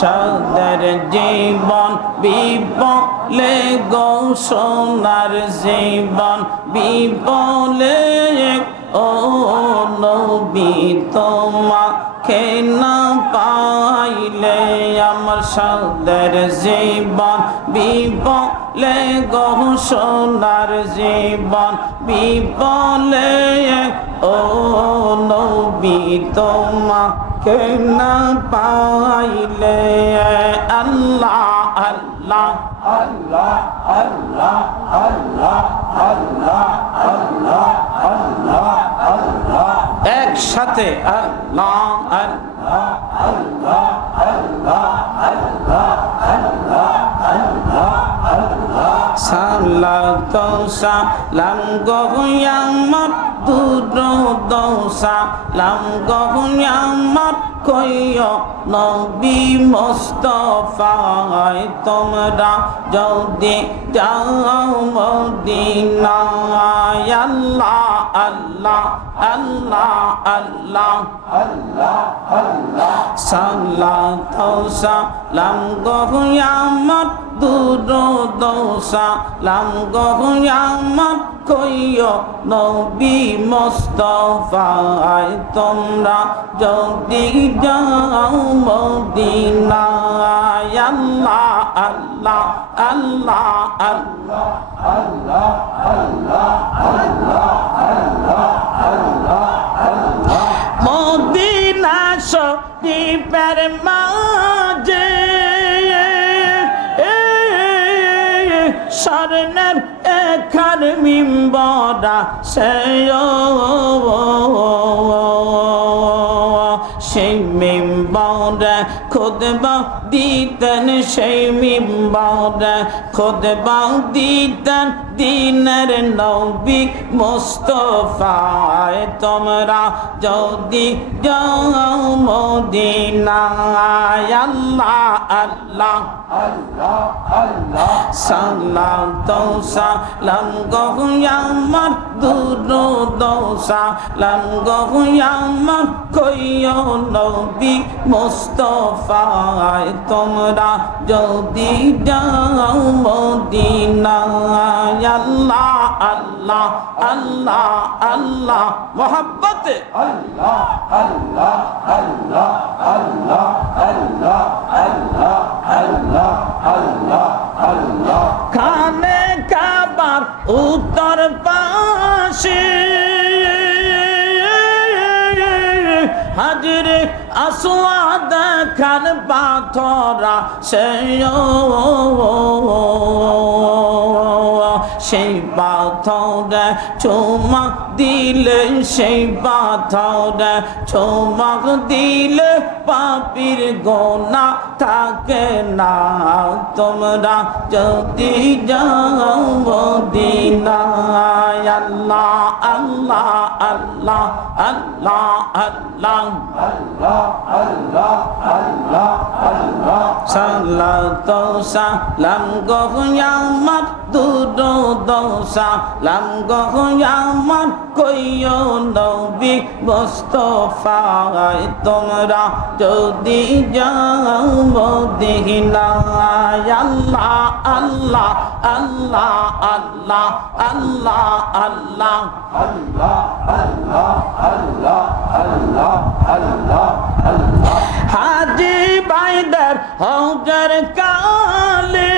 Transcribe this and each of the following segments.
সাদের জীবন বিপলে গো সোনার জীবন বিপলে ও নবী তোমাকে না পাইলে আমার সাদের জীবন বিপলে গো সোনার জীবন বিপলে ও নবী তোমাকে না পাইলে আল্লাহ আল্লাহ। আল্লাহ আল্লাহ আল্লাহ আল্লাহ আল্লাহ আল্লাহ আল্লাহ একসাথে আল্লাহ আল্লাহ। আল্লাহ আল্লাহ আল্লাহ আল্লাহ আল্লাহ আল্লাহ সালাত, সালাম গহুয়ামত দুর dosa. làm có nhắm mắt khơi lòng bi Mustafa hỏi tôm đã dầu đi cháu mơ đi na Allah Allah Allah Allah Allah Allah Salah thâu sa làm có nhắm mắt duro dosa lam go yang mat koyo no bi mustafa ai তোমরা যদি যাও মদিনায়, আল্লাহ আল্লাহ আল্লাহ আল্লাহ আল্লাহ আল্লাহ আল্লাহ আল্লাহ আল্লাহ আল্লাহ Medina শরীফের মাঝে স্বর্ণের এখান মিম্বরা, সে হতে বা دیدن شیمی بادا خود با دیدن دینر نوبی مصطفی تمرا جودی جو مدینہ اللہ اللہ اللہ اللہ سلام تو سلام گو یا مر دور دو سلام گو یا مر کوئی نبی مصطفی তোমরা যদি যাও মদিনায়, আল্লাহ আল্লাহ আল্লাহ আল্লাহ, মোহাব্বতে। আল্লাহ আল্লাহ আল্লাহ আল্লাহ আল্লাহ আল্লাহ আল্লাহ আল্লাহ আল্লাহ খানে কাবার উত্তর পাশে হাজির আসওয়াদ খান পাথরা সে সেই পাথরে চুমক দিলে সেই পাথরে চুমক দিলে পাপির গোনা থাকে না। তোমরা যদি যাও মদিনায়, আল্লাহ আল্লাহ আল্লাহ আল্লাহ আল্লাহ। আল্লাহ আল্লাহ আল্লাহ আল্লাহ সালাত সালাম গহুয়ামাত দুর দোসা লাম গহুয়ামাত কইও নবী তোমরা যদি যাও মদিনায় আল্লাহ আল্লাহ আল্লাহ আল্লাহ আল্লাহ আল্লাহ আল্লাহ আল্লাহ আল্লাহ আল্লাহ আল্লাহ আল্লাহ। হাজি বাইদার হজর কালে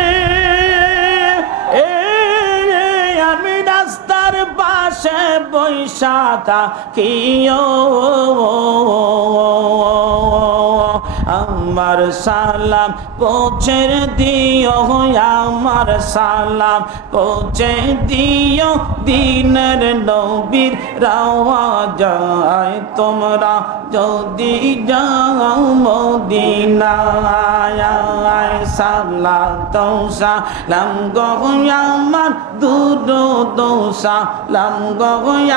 বৈশাখা কিয় আমার সালাম পৌঁছে দিও আমার সালাম। পৌঁছে দিও দিনের নবীর রাওয়া যায় তোমরা যদি যাও মদিনায় সালাম দোসা লাম আমার দুদ দোসা লাম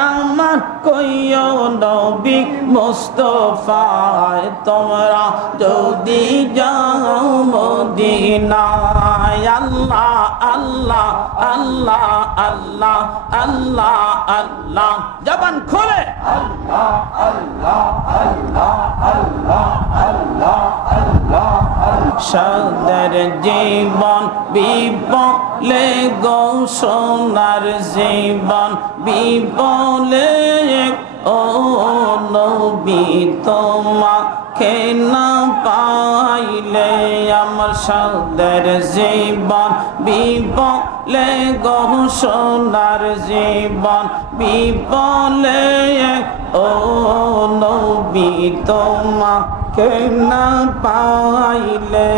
আমার কইও নবী মুস্তফায়। তোমরা যদি যাও মদিনায়, আল্লাহ আল্লাহ আল্লাহ আল্লাহ আল্লাহ আল্লাহ। জবান খোলে। আল্লাহ আল্লাহ আল্লাহ আল্লাহ আল্লাহ আল্লাহ সাদের জীবন বিপলে গো, সোনার জীবন বিপলে, ও নবী তাকে না পাইলে আমার সাদের জীবন বিপলে গহ জীবন বিপলে ও নবী তোমাকে না পাইলে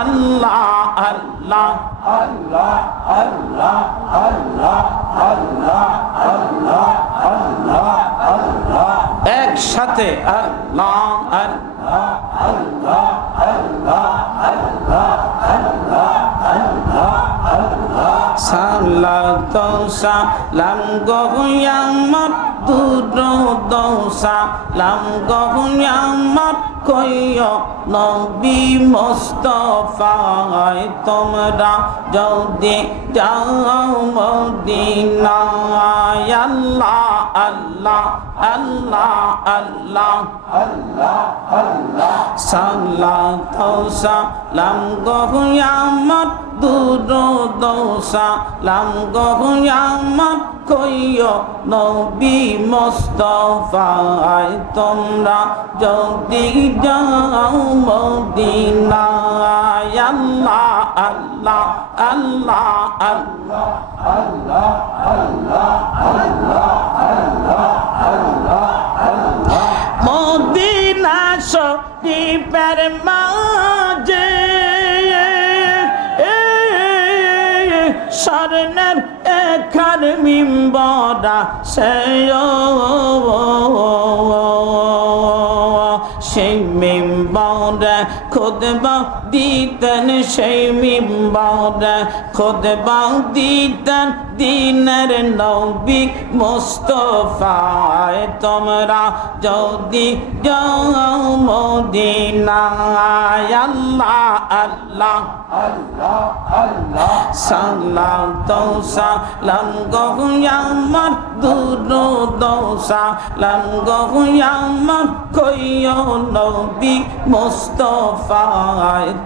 আল্লাহ আল্লাহ আল্লাহ আল্লাহ আল্লাহ আল্লাহ আল্লাহ। একসাথে আল্লাহ আল্লাহ আল্লাহ আল্লাহ আল্লাহ আল্লাহ আল্লাহ আল্লাহ সালাত সালাম গহুয়ামত কইয় নবী মোস্তফায় তোমরা যদি যাও মদিনায়, আল্লাহ আল্লাহ আল্লাহ আল্লাহ আল্লাহ আল্লাহ সালাত সালাম গহুয়ামত দুর দোসা লাম গহুয়ামত কইয় নবী মোস্তফায় তোমরা যদি যাও মদিনায় আল্লাহ আল্লাহ আল্লাহ আল্লাহ আল্লাহ আল্লাহ আল্লাহ আল্লাহ আল্লাহ আল্লাহ মদিনা শরীফের মাঝে স্বর্ণের এখান মিম্বরা সে خطبة ديتا شيء من بعد خطبة ديتا দিনের নবী মুস্তফায় তোমরা যদি যাও মদিনায় আল্লাহ আল্লাহ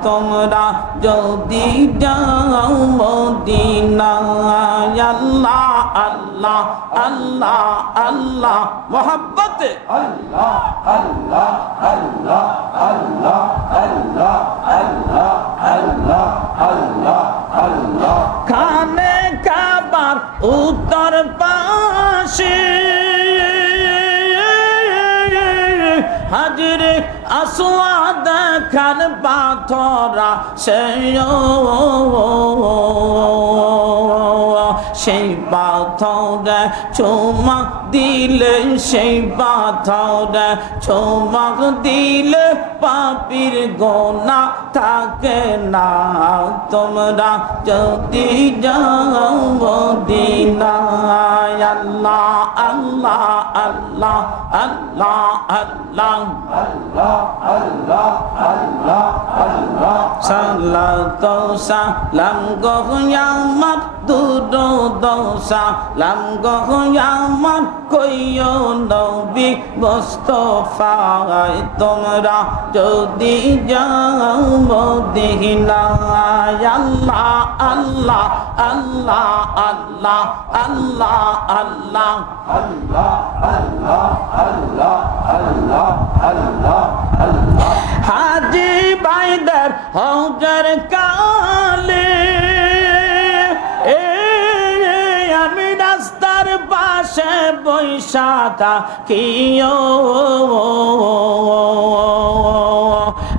তোমরা যদি যাও মদিনায় আল্লাহ আল্লাহ আল্লাহ আল্লাহ, মোহাব্বতে। আল্লাহ আল্লাহ আল্লাহ আল্লাহ আল্লাহ আল্লাহ আল্লাহ আল্লাহ আল্লাহ খানে কাবার উত্তর পাশে হাজিরে আসওয়াদ খান পাথরা সে সেই পাথরে চুমা দিলে সেই পাথরে চুমাক দিলে পাপির গোনা থাকে না। তোমরা যদি যাও মদিনায়, আল্লাহ আল্লাহ আল্লাহ আল্লাহ আল্লাহ। আল্লাহ আল্লাহ আল্লাহ আল্লাহ সালাত সালাম গহুয়ামাত দুর দোসা লাম গহুয়ামাত কইও নবী মুস্তফায়, তোমরা যদি যাও মদিনায় আল্লাহ আল্লাহ আল্লাহ আল্লাহ আল্লাহ আল্লাহ আল্লাহ আল্লাহ আল্লাহ আল্লাহ আল্লাহ আল্লাহ। হাজি বাইদার হজর কালে বৈশা থাকিও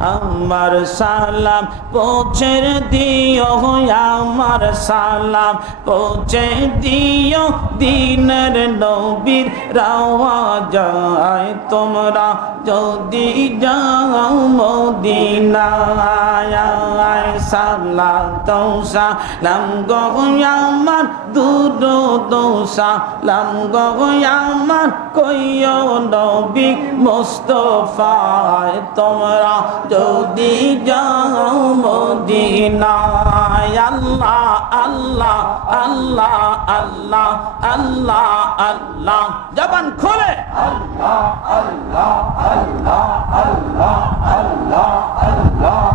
আমার সালাম পৌঁছে দিও, আমার সালাম পৌঁছে দিও। দিনের নবীর রাওয়া যায় তোমরা যদি যাও মদিনায় সালাম দোসা লাম গো আমার দূর দোসা লাম গো আমার কইও নবী মুস্তফায় তোমরা যদি যাও মদিনায় আল্লাহ আল্লাহ আল্লাহ আল্লাহ আল্লাহ আল্লাহ জবান খোলে আল্লাহ আল্লাহ আল্লাহ আল্লাহ আল্লাহ আল্লাহ